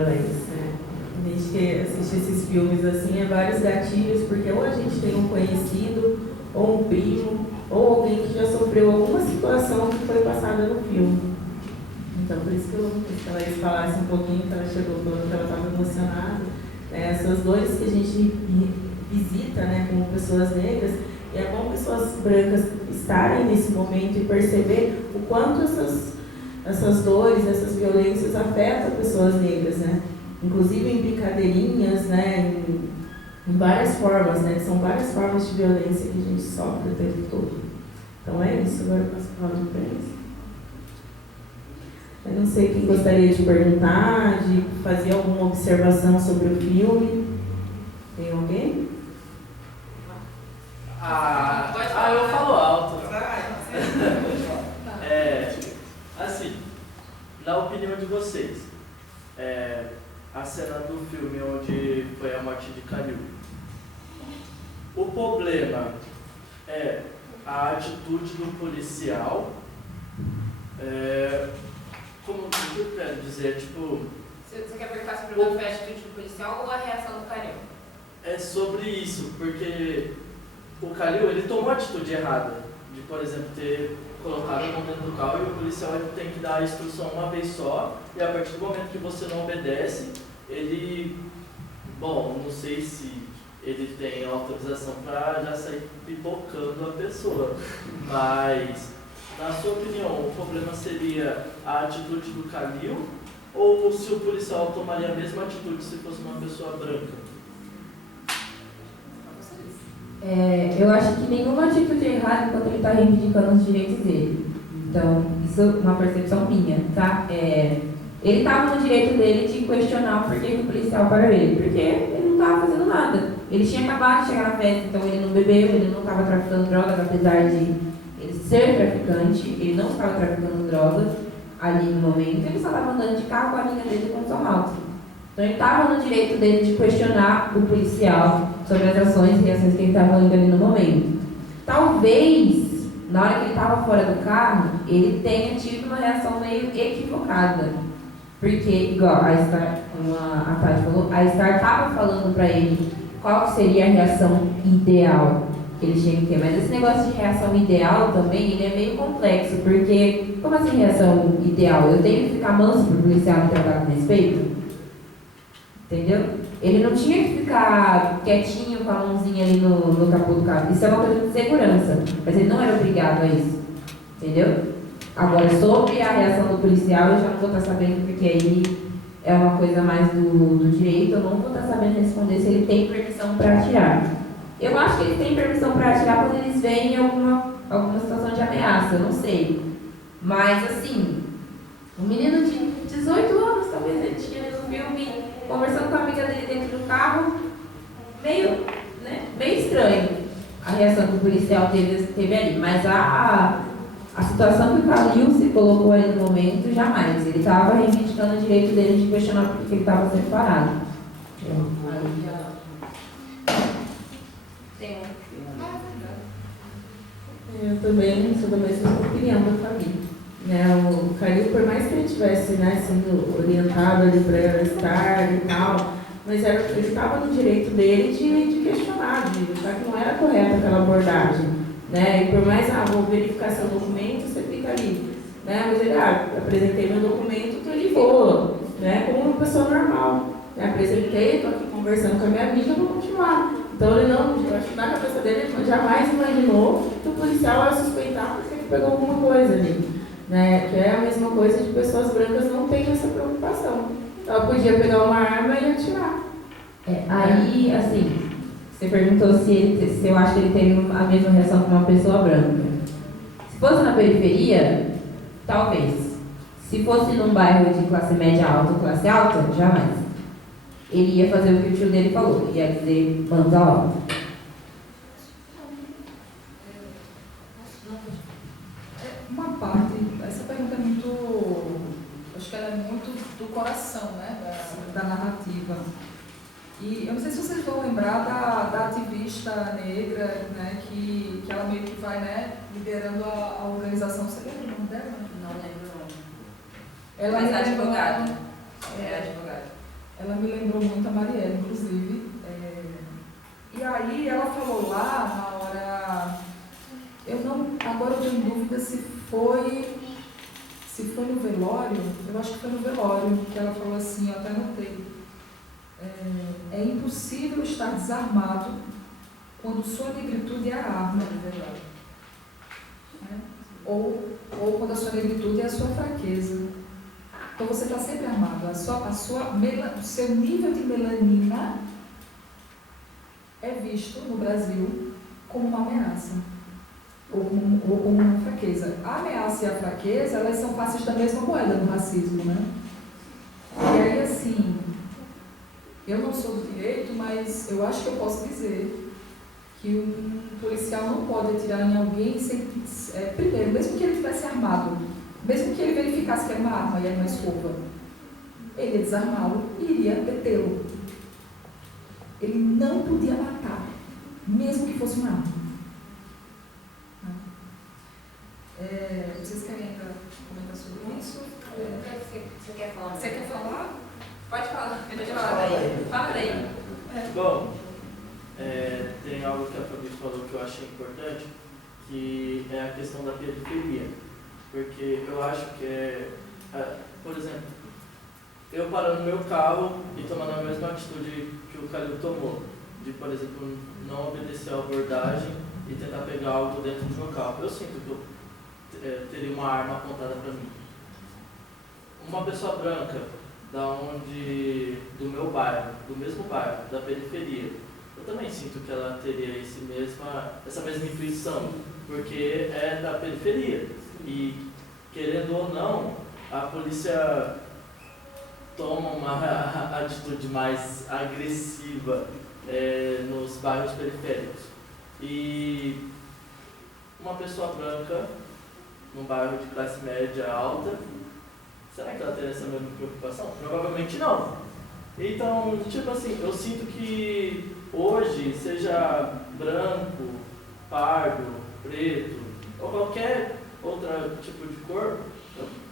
Leis, né? A gente que assiste esses filmes assim, é vários gatilhos, porque ou a gente tem um conhecido, ou um primo, ou alguém que já sofreu alguma situação que foi passada no filme. Então, por isso que eu quis que ela falasse um pouquinho, que ela chegou falando que ela estava emocionada. Essas dores que a gente visita, né, como pessoas negras, e é bom pessoas brancas estarem nesse momento e perceber o quanto essas dores, essas violências afetam pessoas negras, né? Inclusive em brincadeirinhas, né, em várias formas, né? São várias formas de violência que a gente sofre o tempo todo. Então é isso, agora eu passo a palavra para eles. Eu não sei quem gostaria de perguntar, de fazer alguma observação sobre o filme. Tem alguém? Eu falo alto. Assim, na opinião de vocês, a cena do filme onde foi a morte de Kalil, o problema é a atitude do policial, como eu quero dizer, tipo... Você quer perguntar se o problema foi a atitude do policial ou a reação do Kalil? É sobre isso, porque o Kalil, ele tomou a atitude errada, de, por exemplo, ter colocado a mão dentro do carro e o policial tem que dar a instrução uma vez só, e a partir do momento que você não obedece, ele, não sei se ele tem autorização para já sair pipocando a pessoa, mas, na sua opinião, o problema seria a atitude do Kalil, ou se o policial tomaria a mesma atitude se fosse uma pessoa branca? Eu acho que nenhuma atitude é errada enquanto ele está reivindicando os direitos dele. Então, isso é uma percepção minha, tá? Ele estava no direito dele de questionar por que o policial parou ele, porque ele não estava fazendo nada. Ele tinha acabado de chegar na festa, então ele não bebeu, ele não estava traficando drogas, apesar de ele ser traficante, ele não estava traficando drogas ali no momento, ele só estava andando de carro com a amiga dele com o som alto. Então ele estava no direito dele de questionar o policial sobre as ações e reações que ele estava fazendo ali no momento. Talvez, na hora que ele estava fora do carro, ele tenha tido uma reação meio equivocada. Porque, igual a Star, como a Tati falou, a Star estava falando para ele qual seria a reação ideal que ele tinha que ter. Mas esse negócio de reação ideal também, ele é meio complexo, porque, como assim reação ideal? Eu tenho que ficar manso para o policial me tratar com respeito? Entendeu? Ele não tinha que ficar quietinho com a mãozinha ali no capô do carro. Isso é uma coisa de segurança, mas ele não era obrigado a isso. Entendeu? Agora, sobre a reação do policial, eu já não vou estar sabendo, porque aí é uma coisa mais do direito. Eu não vou estar sabendo responder se ele tem permissão para atirar. Eu acho que ele tem permissão para atirar quando eles veem alguma situação de ameaça, eu não sei. Mas, assim, um menino de 18 anos, talvez ele tinha ali no filme, conversando com a amiga dele dentro do carro, meio estranho a reação que o policial teve ali. Mas a situação que o Kalil se colocou ali no momento, jamais. Ele estava reivindicando o direito dele de questionar por que ele estava sendo parado. Eu também sou da mesma opinião da família. O Kalil, por mais que ele tivesse sendo orientado ali para estar e tal, mas ele estava no direito dele de questionar, de achar que não era correta aquela abordagem. E por mais, vou verificar seu documento, você fica ali. Mas ele, apresentei meu documento, estou de boa, como uma pessoa normal. Apresentei, estou aqui conversando com a minha amiga, vou continuar. Então ele não, eu acho que na cabeça dele ele jamais imaginou que o policial ia suspeitar porque ele pegou alguma coisa ali. Que é a mesma coisa de pessoas brancas não terem essa preocupação. Ela podia pegar uma arma e atirar. Aí, assim, você perguntou se eu acho que ele teve a mesma reação que uma pessoa branca. Se fosse na periferia, talvez. Se fosse num bairro de classe média alta ou classe alta, jamais. Ele ia fazer o que o tio dele falou, ia dizer, manda logo. Uma parte, essa pergunta é muito, acho que ela é muito do coração, da narrativa. E eu não sei se vocês vão lembrar da ativista negra, que ela meio que vai, liderando a organização. Você lembra o nome dela? Não lembro o nome. Ela Mas é advogada. É advogada. ela me lembrou muito a Marielle, inclusive. E aí ela falou lá na hora, agora eu estou em dúvida se foi no velório, eu acho que foi no velório, que ela falou assim, eu até anotei, é impossível estar desarmado quando sua negritude é a arma do velório. Ou quando a sua negritude é a sua fraqueza. Então você está sempre armado. O seu nível de melanina é visto no Brasil como uma ameaça ou como uma fraqueza. A ameaça e a fraqueza, elas são faces da mesma moeda no racismo, né? E aí, assim, eu não sou do direito, mas eu acho que eu posso dizer que um policial não pode atirar em alguém sem, primeiro, mesmo que ele tivesse armado, mesmo que ele verificasse que era uma arma e era uma escova, ele ia desarmá-lo e iria detê-lo. Ele não podia matar, mesmo que fosse uma arma. Vocês querem ainda comentar sobre isso? Você quer falar? Você quer falar? Pode falar. Pode falar daí. Fala daí. Bom, tem algo que a Fabi falou que eu achei importante, que é a questão da periferia. Porque eu acho que por exemplo, eu parando no meu carro e tomando a mesma atitude que o Calil tomou, de, por exemplo, não obedecer à abordagem e tentar pegar algo dentro do meu carro. Eu sinto que eu teria uma arma apontada para mim. Uma pessoa branca, do meu bairro, do mesmo bairro, da periferia, eu também sinto que ela teria essa mesma intuição, porque é da periferia. E, querendo ou não, a polícia toma uma atitude mais agressiva nos bairros periféricos. E uma pessoa branca, num bairro de classe média alta, será que ela tem essa mesma preocupação? Provavelmente não. Então, tipo assim, eu sinto que hoje, seja branco, pardo, preto, ou qualquer outro tipo de cor,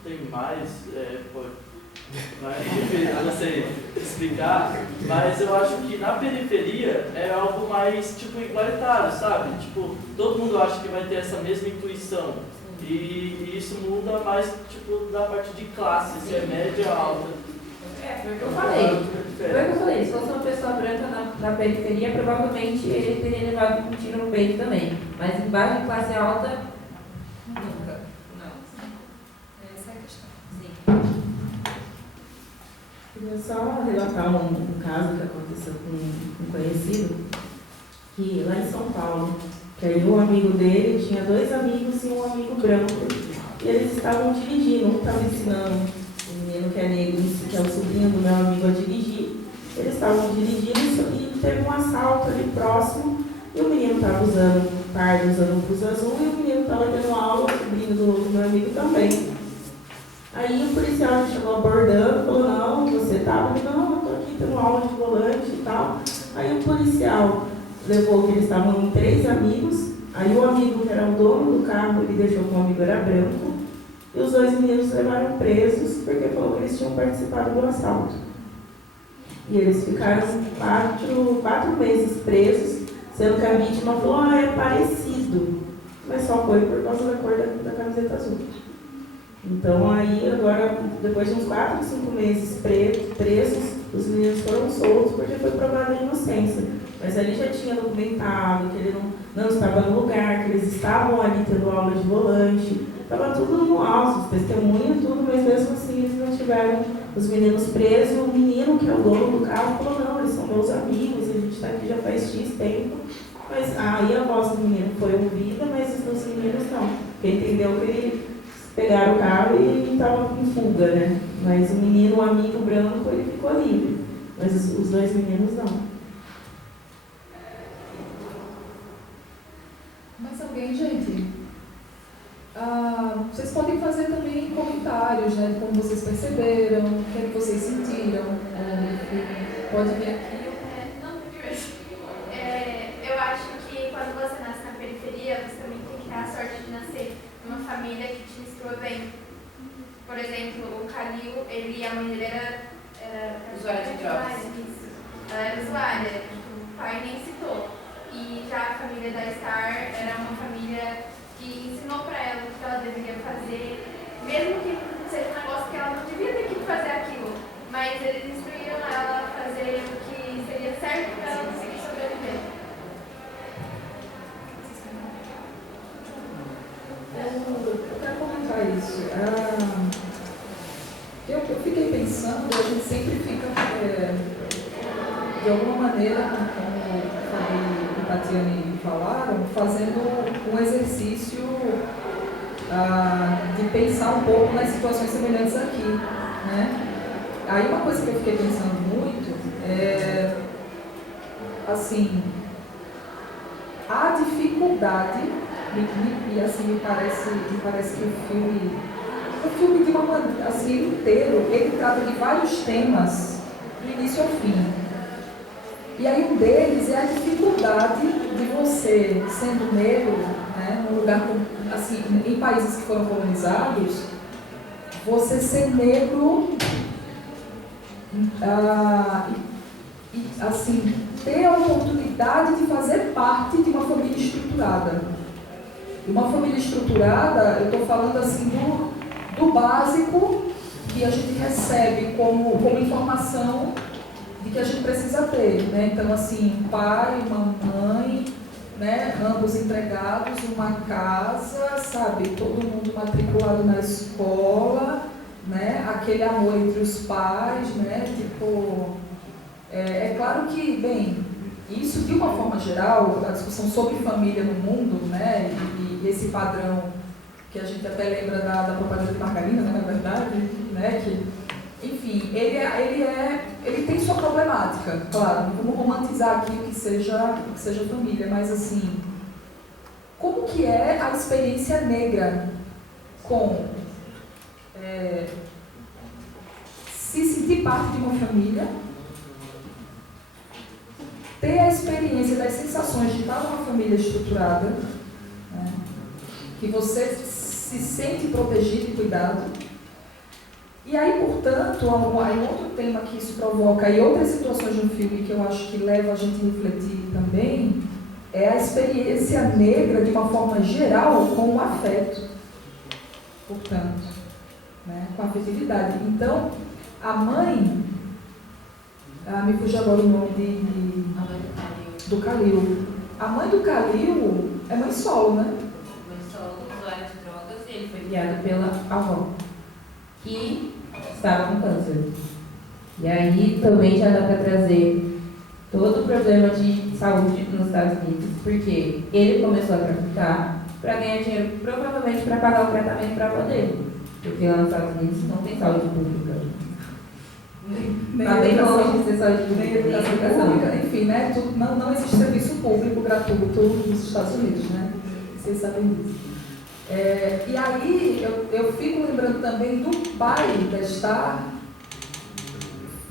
tem mais, eu não sei explicar, mas eu acho que na periferia é algo mais tipo igualitário, sabe? Tipo, todo mundo acha que vai ter essa mesma intuição. E isso muda mais tipo da parte de classe, se é média ou alta. Foi o que eu falei. Se fosse uma pessoa branca na periferia, provavelmente ele teria levado um tiro no peito também. Mas em bairro de classe alta, nunca. Não. Essa é a questão. Sim. Queria só relatar um caso que aconteceu com um conhecido, que lá em São Paulo, que aí o amigo dele tinha 2 amigos e um amigo branco, e eles estavam dirigindo, um estava ensinando o menino que é negro, que é o sobrinho do meu amigo, a dirigir. Eles estavam dirigindo e teve um assalto ali próximo, e o menino estava usando pardo, usando blusa azul, e o menino estava tendo aula, o sobrinho do meu amigo também. Aí o policial chegou abordando, falou, não, você estava? Não, eu estou aqui tendo aula de volante e tal. Aí o policial levou que eles estavam em 3 amigos, aí o amigo que era o dono do carro, ele deixou que o amigo era branco, e os 2 meninos levaram presos porque falou que eles tinham participado do assalto. E eles ficaram 4 meses presos, sendo que a vítima falou, é parecido, mas só foi por causa da cor da camiseta azul. Então aí agora, depois de uns 4, 5 meses presos, os meninos foram soltos porque foi provada a inocência. Mas ali já tinha documentado que ele não estava no lugar, que eles estavam ali tendo aula de volante, estava tudo no alto, testemunha, tudo, mas mesmo assim eles não tiveram os meninos presos. O menino, que é o dono do carro, falou, não, eles são meus amigos, a gente está aqui já faz X tempo. Mas aí a voz do menino foi ouvida, mas os dos meninos não, porque entendeu que eles pegaram o carro e estavam em fuga, né? Mas o menino, o amigo branco, ele ficou livre, mas os 2 meninos não. Mais alguém, gente? Vocês podem fazer também comentários, né, de como vocês perceberam, o que é que vocês sentiram. Pode vir aqui. Eu acho que quando você nasce na periferia, você também tem que ter a sorte de nascer numa família que te instrua bem. Por exemplo, o Calil, ele e a mãe dele era Usuária de drogas. Isso. Ela era usuária, o pai nem citou. E já a família da Star era uma família que ensinou pra ela o que ela deveria fazer, mesmo que seja um negócio que ela não devia ter que fazer aquilo, mas eles instruíram ela a fazer o que seria certo para ela conseguir sobreviver. Eu quero comentar isso. Eu fiquei pensando, a gente sempre fica, de alguma maneira, como o Fabi e a Tatiane falaram, fazendo um exercício de pensar um pouco nas situações semelhantes aqui, né? Aí uma coisa que eu fiquei pensando muito é, assim, a dificuldade, e assim me parece que o filme de uma maneira, assim, inteiro, ele trata de vários temas, do início ao fim. E aí um deles é a dificuldade de você, sendo negro, né, num lugar, assim, em países que foram colonizados, você ser negro e assim, ter a oportunidade de fazer parte de uma família estruturada. E uma família estruturada, eu estou falando assim do básico que a gente recebe como informação de que a gente precisa ter, né? Então, assim, um pai, uma mãe, né? Ambos empregados, uma casa, sabe? Todo mundo matriculado na escola, né? Aquele amor entre os pais, né? Tipo, é claro que, bem, isso de uma forma geral, a discussão sobre família no mundo, né? E esse padrão que a gente até lembra da propaganda de margarina, né? Na verdade, né? Que, enfim, ele tem sua problemática, claro, não vamos romantizar aqui o que seja família, mas assim, como que é a experiência negra com se sentir parte de uma família, ter a experiência das sensações de estar numa família estruturada, né, que você se sente protegido e cuidado. E aí, portanto, há um outro tema que isso provoca e outras situações no filme que eu acho que leva a gente a refletir também é a experiência negra de uma forma geral com o afeto, portanto, né, com a afetividade. Então, a mãe, me fugiu agora o nome do Calil. A mãe do Calil é mãe solo, né? Mãe solo, usuária de drogas, e ele foi criado pela avó, que estava com câncer. E aí também já dá para trazer todo o problema de saúde nos Estados Unidos, porque ele começou a traficar para ganhar dinheiro, provavelmente para pagar o tratamento para a avó dele, porque lá nos Estados Unidos não tem saúde pública. Está bem longe de ser saúde pública, nem educação pública, enfim, né? Não existe serviço público gratuito nos Estados Unidos, né? Vocês sabem disso. E aí eu fico lembrando também do pai da Star,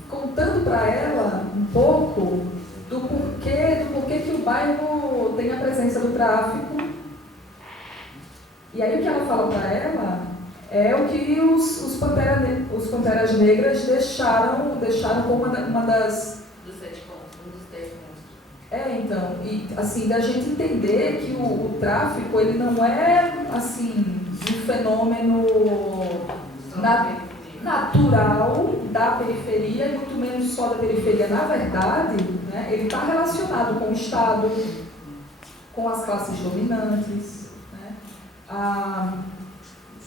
contando para ela um pouco do porquê que o bairro tem a presença do tráfico. E aí o que ela fala para ela é o que os Panteras Negras deixaram como uma das... Dos 7 pontos, um dos 10 pontos. Então, e assim, da gente entender que o tráfico, ele não é, assim, um fenômeno natural da periferia, e muito menos só da periferia. Na verdade, né, ele está relacionado com o Estado, com as classes dominantes, né?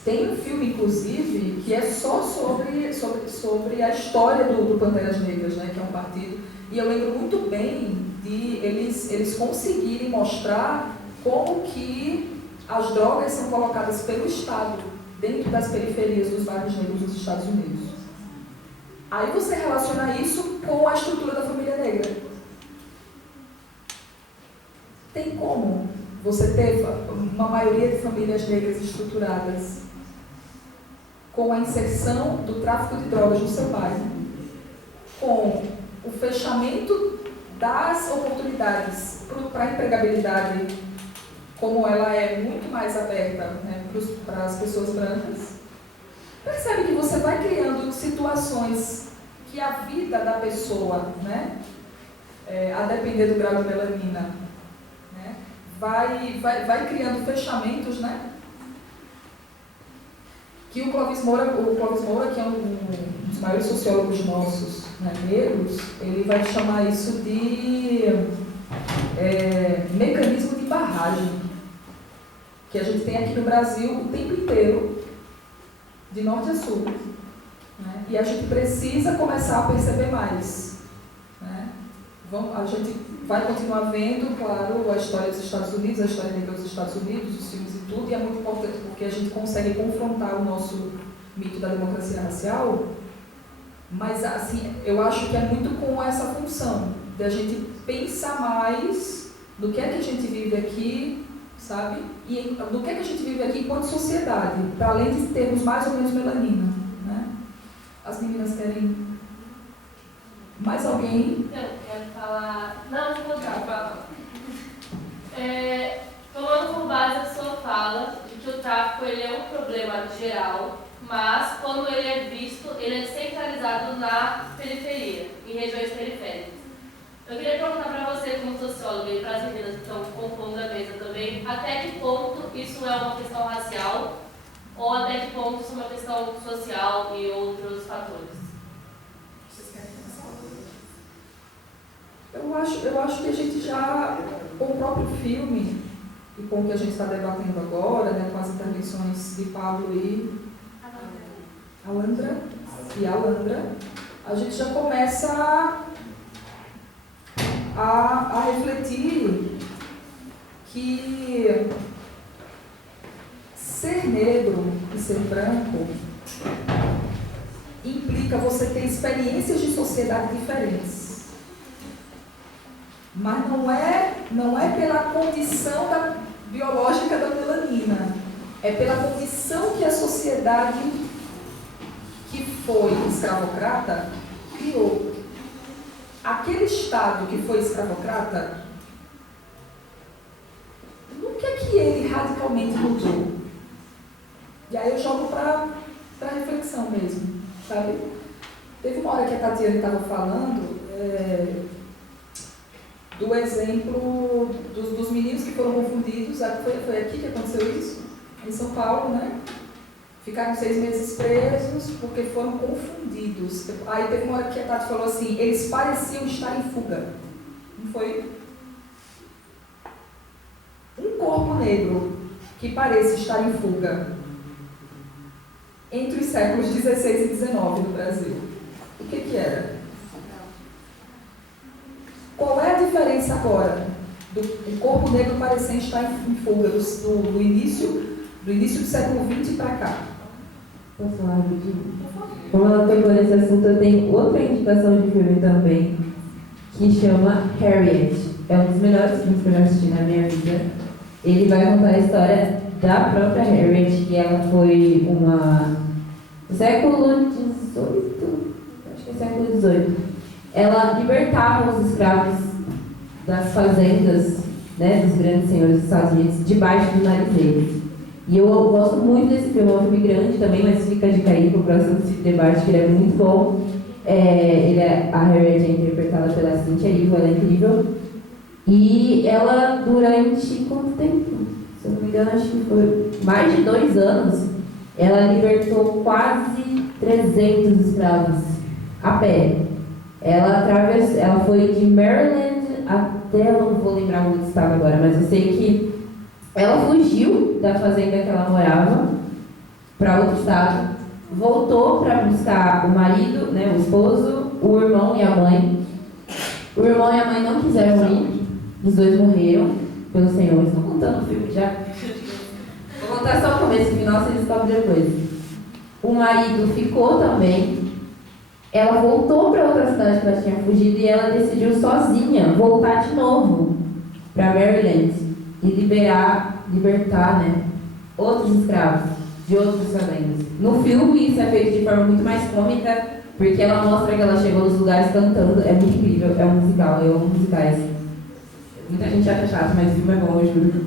Tem um filme, inclusive, que é só sobre a história do Panteras Negras, né, que é um partido. E eu lembro muito bem de eles conseguirem mostrar como que as drogas são colocadas pelo Estado dentro das periferias dos bairros negros dos Estados Unidos. Aí você relaciona isso com a estrutura da família negra. Tem como você ter uma maioria de famílias negras estruturadas com a inserção do tráfico de drogas no seu bairro, com o fechamento das oportunidades para a empregabilidade, como ela é muito mais aberta, né, para as pessoas brancas. Percebe que você vai criando situações que há vida da pessoa, né? A depender do grau de melanina, né? Vai criando fechamentos, né? Que o Clóvis Moura, que é um dos maiores sociólogos nossos, né, negros, ele vai chamar isso de mecanismo de barragem, que a gente tem aqui no Brasil o tempo inteiro, de norte a sul, né? E a gente precisa começar a perceber mais, né? A gente vai continuar vendo, claro, a história dos Estados Unidos, a história negra dos Estados Unidos, os filmes e tudo, e é muito importante porque a gente consegue confrontar o nosso mito da democracia racial, mas assim, eu acho que é muito com essa função de a gente pensar mais no que é que a gente vive aqui, sabe? E no que é que a gente vive aqui enquanto sociedade, para além de termos mais ou menos melanina, né? As meninas querem... Mais alguém? Eu quero falar... Não, vou contar. Tomando por base a sua fala de que o tráfico ele é um problema geral, mas quando ele é visto, ele é centralizado na periferia, em regiões periféricas. Eu queria perguntar para você, como socióloga, e para as meninas que estão compondo a mesa também, até que ponto isso é uma questão racial ou até que ponto isso é uma questão social e outros fatores? Eu acho que a gente já, com o próprio filme e com o que a gente está debatendo agora, né, com as intervenções de Pablo e Alandra, a gente já começa a refletir que ser negro e ser branco implica você ter experiências de sociedade diferentes. Mas não é pela condição biológica da melanina, é pela condição que a sociedade que foi escravocrata criou. Aquele Estado que foi escravocrata, no que é que ele radicalmente mudou? E aí eu jogo para reflexão mesmo, sabe? Teve uma hora que a Tatiana estava falando do exemplo dos meninos que foram confundidos. Foi aqui que aconteceu isso? Em São Paulo, né? Ficaram 6 meses presos porque foram confundidos. Aí teve uma hora que a Tati falou assim, eles pareciam estar em fuga. Não foi? Um corpo negro que pareça estar em fuga entre os séculos 16 e 19 no Brasil. O que era? Qual é a diferença agora do corpo negro parecendo estar em fuga do início do século XX para cá? Posso falar rapidinho? Como ela tocou nesse assunto, eu tenho outra indicação de filme também, que chama Harriet. É um dos melhores filmes que eu já assisti na minha vida. Ele vai contar a história da própria Harriet, que ela foi no século XVIII, acho que é século XVIII. Ela libertava os escravos das fazendas, né, dos grandes senhores dos Estados Unidos, debaixo do nariz deles. E eu gosto muito desse filme, é um filme grande também, mas fica de cair para o próximo debate, que ele é muito bom. A Harriet é interpretada pela Cynthia Erivo, ela é incrível. E ela, durante quanto tempo? Se eu não me engano, acho que foi mais de 2 anos, ela libertou quase 300 escravos a pé. Ela foi de Maryland até, eu não vou lembrar onde estava agora, mas eu sei que ela fugiu da fazenda que ela morava para outro estado, voltou para buscar o marido, né, o esposo, o irmão e a mãe. O irmão e a mãe não quiseram ir, os dois morreram pelo Senhor. Estou contando o filme já. Vou contar só o começo, o final você descobre depois. O marido ficou também. Ela voltou para outra cidade que ela tinha fugido e ela decidiu sozinha voltar de novo para Maryland e libertar, né, outros escravos de outras fazendas. No filme isso é feito de forma muito mais cômica, porque ela mostra que ela chegou nos lugares cantando. É muito incrível, é um musical, eu amo musicais. Muita gente acha chato, mas o filme é bom, eu juro.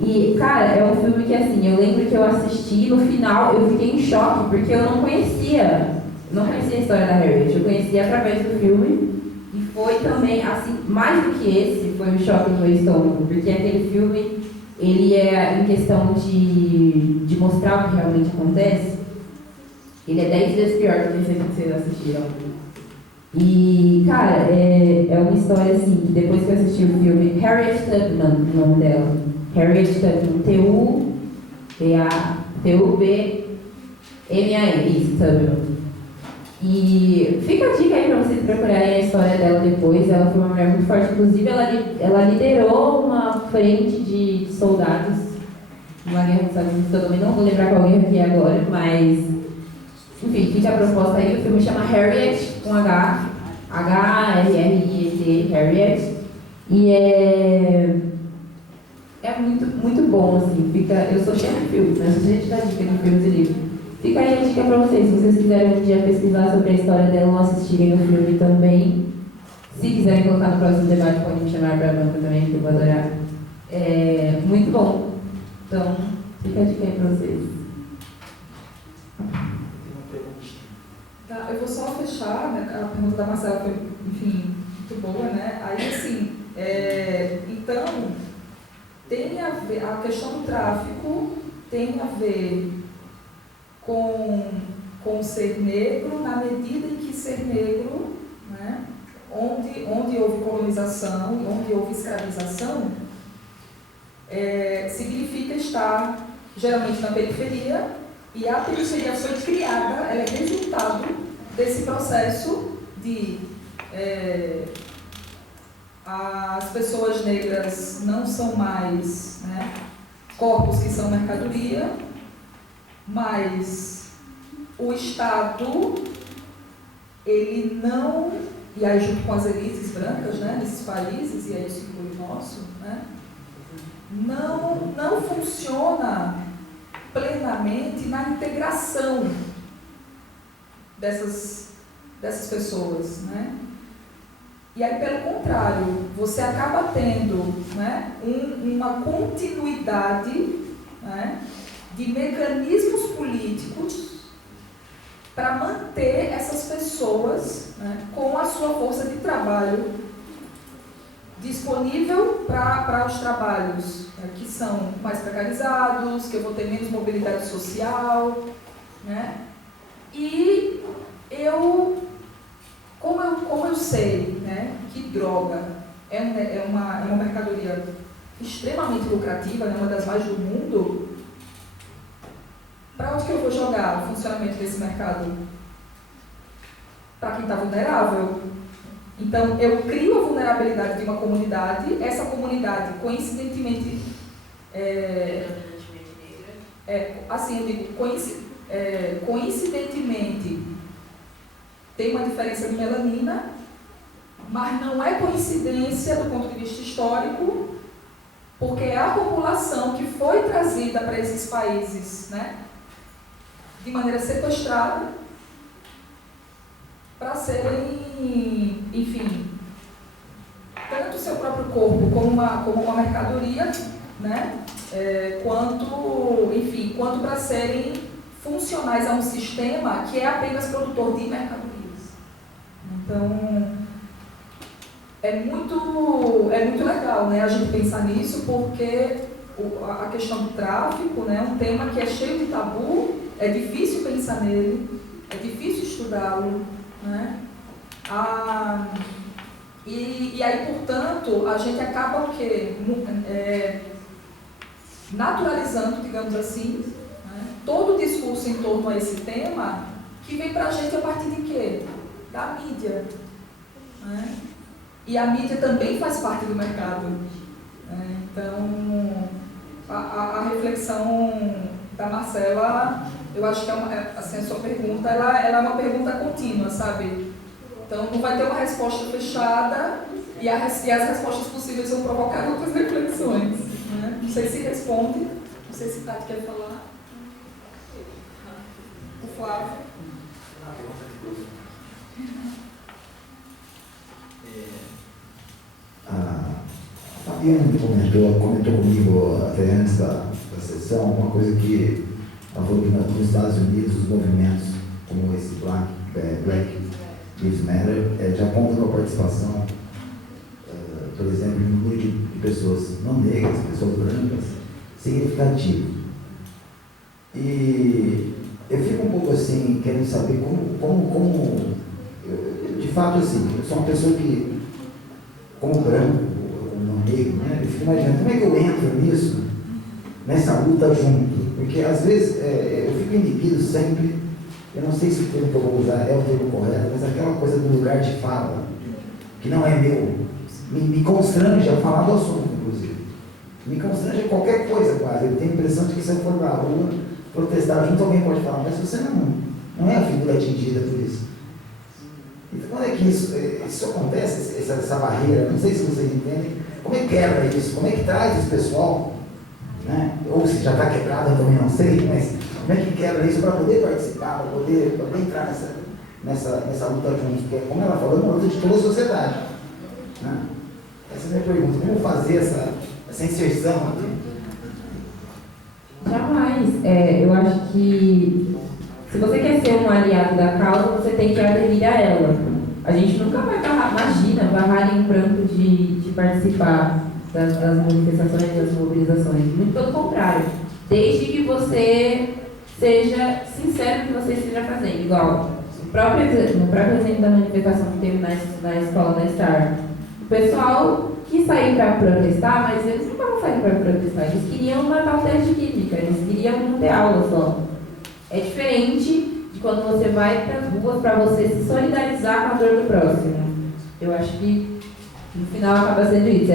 E, cara, é um filme que, assim, eu lembro que eu assisti, no final eu fiquei em choque, porque eu não conhecia não conhecia a história da Harriet, eu conheci através do filme. E foi também, assim, mais do que esse, foi um choque no meu estômago, porque aquele filme, ele é em questão de mostrar o que realmente acontece, ele é 10 vezes pior do que esse que vocês assistiram. E, cara, é uma história assim, que depois que eu assisti o filme, Harriet Tubman, o nome dela, Harriet Tubman, T-U-B-M-A-N, isso, Tubman. E fica a dica aí pra vocês procurarem a história dela depois. Ela foi uma mulher muito forte, inclusive ela liderou uma frente de soldados numa guerra dos Estados Unidos, que eu também não vou lembrar qual guerra que é agora, mas enfim, fica a proposta aí. O filme chama Harriet, com H, H-R-R-I-E-T, Harriet, e é muito, muito bom, assim. Eu sou cheia de filmes, né? Eu sou cheia de dar dica de filmes e livros. Fica aí a dica pra vocês, se vocês quiserem um dia pesquisar sobre a história dela ou assistirem o filme também. Se quiserem colocar no próximo debate, podem me chamar para a banca também, que eu vou adorar. É muito bom. Então, fica a dica aí pra vocês. Tá, eu vou só fechar, né? A pergunta da Marcela foi, enfim, muito boa, né? Aí, assim, então, tem a ver, a questão do tráfico tem a ver com ser negro, na medida em que ser negro, né, onde houve colonização e onde houve escravização, significa estar geralmente na periferia, e a periferia foi criada, ela é resultado desse processo de as pessoas negras não são mais, né, corpos que são mercadoria, mas o Estado, ele não, e aí junto com as elites brancas, né, nesses países, e aí isso inclui o nosso, né, não funciona plenamente na integração dessas pessoas, né? E aí, pelo contrário, você acaba tendo, né, uma continuidade, né, de mecanismos políticos para manter essas pessoas, né, com a sua força de trabalho disponível para os trabalhos, né, que são mais precarizados, que eu vou ter menos mobilidade social, né? E como eu sei, né, que droga é uma mercadoria extremamente lucrativa, né, uma das mais do mundo, para onde que eu vou jogar o funcionamento desse mercado? Para quem está vulnerável. Então, eu crio a vulnerabilidade de uma comunidade, essa comunidade, coincidentemente, assim, eu digo, coincidentemente, tem uma diferença de melanina, mas não é coincidência do ponto de vista histórico, porque é a população que foi trazida para esses países, né, de maneira sequestrada, para serem, enfim, tanto o seu próprio corpo como uma mercadoria, né, quanto para serem funcionais a um sistema que é apenas produtor de mercadorias. Então, é muito legal, né, a gente pensar nisso, porque a questão do tráfico, né, é um tema que é cheio de tabu, é difícil pensar nele, é difícil estudá-lo, né? E aí, portanto, a gente acaba o quê? Naturalizando, digamos assim, né, todo o discurso em torno a esse tema, que vem para a gente a partir de quê? Da mídia, né? E a mídia também faz parte do mercado, né? Então, a reflexão da Marcela, eu acho que assim, a sua pergunta ela é uma pergunta contínua, sabe? Então, não vai ter uma resposta fechada e as respostas possíveis vão provocar outras reflexões, né? Não sei se responde, não sei se Tati quer falar. O Flávio. A Fabiana comentou comigo até antes da sessão uma coisa que ela falou que nos Estados Unidos os movimentos como esse Black Black Lives Matter, já aponta para a participação, por exemplo, de um número de pessoas não negras, pessoas brancas, significativo. E eu fico um pouco assim, querendo saber como de fato, assim, eu sou uma pessoa que, como branco, como não negro, né, eu fico imaginando como é que eu entro nisso, nessa luta junto, porque às vezes eu fico inibido sempre, eu não sei se o termo que eu vou usar é o termo correto, mas aquela coisa do lugar de fala, que não é meu, me constrange ao falar do assunto, inclusive. Me constrange qualquer coisa quase. Eu tenho a impressão de que se eu for para a rua protestar junto, alguém pode falar, mas você não é a figura atingida por isso. Então, quando é que isso acontece, essa barreira, não sei se vocês entendem, como é que quebra isso, como é que traz esse pessoal, né? Ou se já está quebrado, eu também não sei, mas como é que quebra isso para poder participar, para poder entrar nessa luta juntos, porque como ela falou, é uma luta de toda a sociedade, né? Essa é a minha pergunta, como fazer essa inserção aqui? Jamais. Eu acho que se você quer ser um aliado da causa, você tem que aderir a ela. A gente nunca vai barrar em branco de participar das manifestações, das mobilizações. Muito pelo contrário. Desde que você seja sincero no que você esteja fazendo. Igual, no próprio exemplo da manifestação que teve na escola da Star. O pessoal quis sair para protestar, mas eles não estavam saindo para protestar. Eles queriam matar o teste de química, eles queriam não ter aula só. É diferente de quando você vai para as ruas para você se solidarizar com a dor do próximo. Eu acho que no final acaba sendo isso.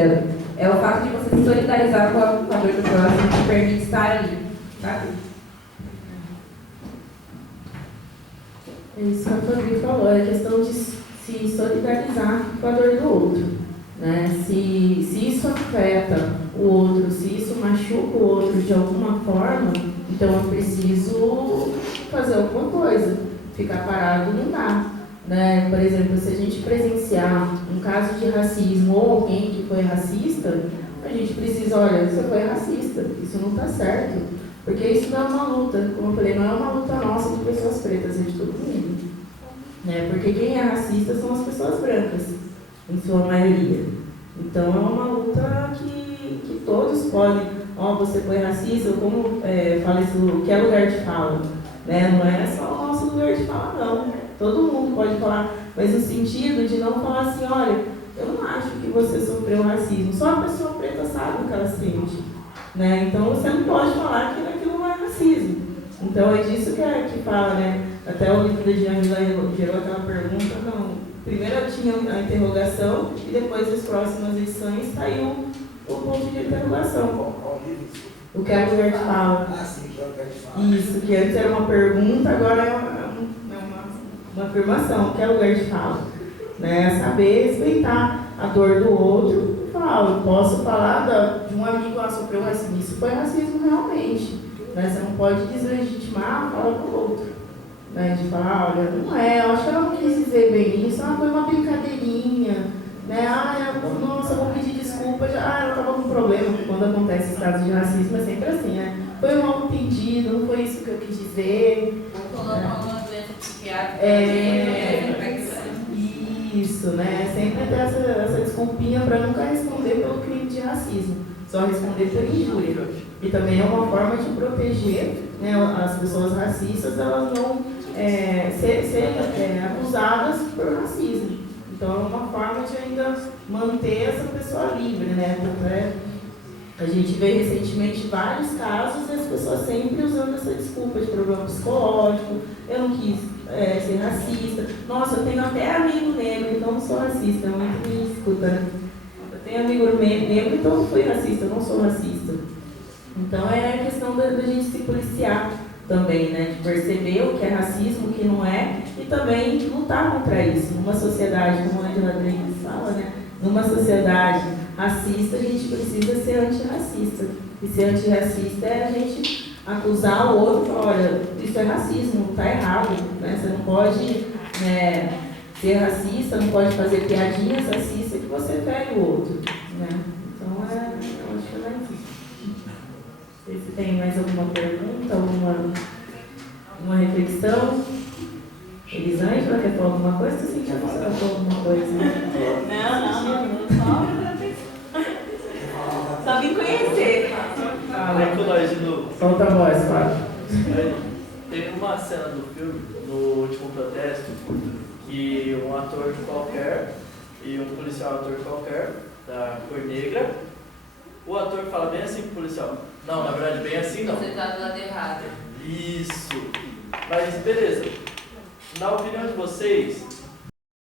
É o fato de você se solidarizar com a dor do próximo que permite estar ali. Sabe? É isso que a Fabi falou, é a questão de se solidarizar com a dor do outro. Né? Se isso afeta o outro, se isso machuca o outro de alguma forma, então eu preciso fazer alguma coisa. Ficar parado não dá. Né? Por exemplo, se a gente presenciar um caso de racismo ou alguém que foi racista, a gente precisa, olha, você foi racista, isso não está certo. Porque isso não é uma luta, como eu falei, não é uma luta nossa de pessoas pretas, é de todo mundo. Né? Porque quem é racista são as pessoas brancas, em sua maioria. Então é uma luta que todos podem, você foi racista, como fala isso, o que é lugar de fala. Né? Não é só o nosso lugar de fala, não. Todo mundo pode falar, mas no sentido de não falar assim, olha, eu não acho que você sofreu racismo, só a pessoa preta sabe o que ela sente. Né? Então você não pode falar que aquilo não é racismo. Então é disso que fala, né? Até o livro da Djamila gerou aquela pergunta, não. Primeiro tinha a interrogação e depois nas próximas edições saiu o ponto de interrogação. Qual livro? O que é o lugar de fala. Ah, sim, que é o lugar de fala. Isso, que antes era uma pergunta, agora é uma afirmação, o que é o lugar de fala. Né? Saber respeitar a dor do outro. Eu posso falar de um amigo que sofreu racismo. Isso foi racismo realmente. Né? Você não pode deslegitimar a fala do outro. Né? De falar, olha, não é, eu acho que ela não quis dizer bem isso, foi uma brincadeirinha. Né? Nossa, eu vou pedir desculpa. Ela estava com problema. Quando acontece esse caso de racismo, é sempre assim, né? Foi um mal entendido, não foi isso que eu quis dizer. Colocando uma doença psiquiátrica. Isso, né? Sempre ter essa desculpinha para nunca responder pelo crime de racismo, só responder por injúria. E também é uma forma de proteger, né, as pessoas racistas, elas não serem acusadas por racismo. Então é uma forma de ainda manter essa pessoa livre, né? A gente vê recentemente vários casos e as pessoas sempre usando essa desculpa de problema psicológico, eu não quis ser racista, nossa, eu tenho até amigo negro, então não sou racista, muito me escuta, né? Eu tenho amigo negro, então não fui racista, eu não sou racista. Então é a questão da gente se policiar também, né? De perceber o que é racismo, o que não é, e também lutar contra isso. Numa sociedade, como a Angela Davis fala, né? Numa sociedade racista, a gente precisa ser antirracista. E ser antirracista é a gente acusar o outro e falar, olha, isso é racismo, está errado. Né? Você não pode ser racista, não pode fazer piadinhas racistas que você fere o outro. Né? Então, eu acho que é mais isso. Se tem mais alguma pergunta, alguma reflexão, Elisângela, quer falar alguma coisa? Você sentiu que você quer falar alguma coisa? Só vim conhecer. Fala com nós de novo. Solta a voz, Fábio. Teve uma cena do filme, no último protesto, que um ator qualquer e um policial ator qualquer, da cor negra, o ator fala bem assim pro policial. Não, na verdade, bem assim não. Você tá do lado errado. Isso. Mas beleza. Na opinião de vocês,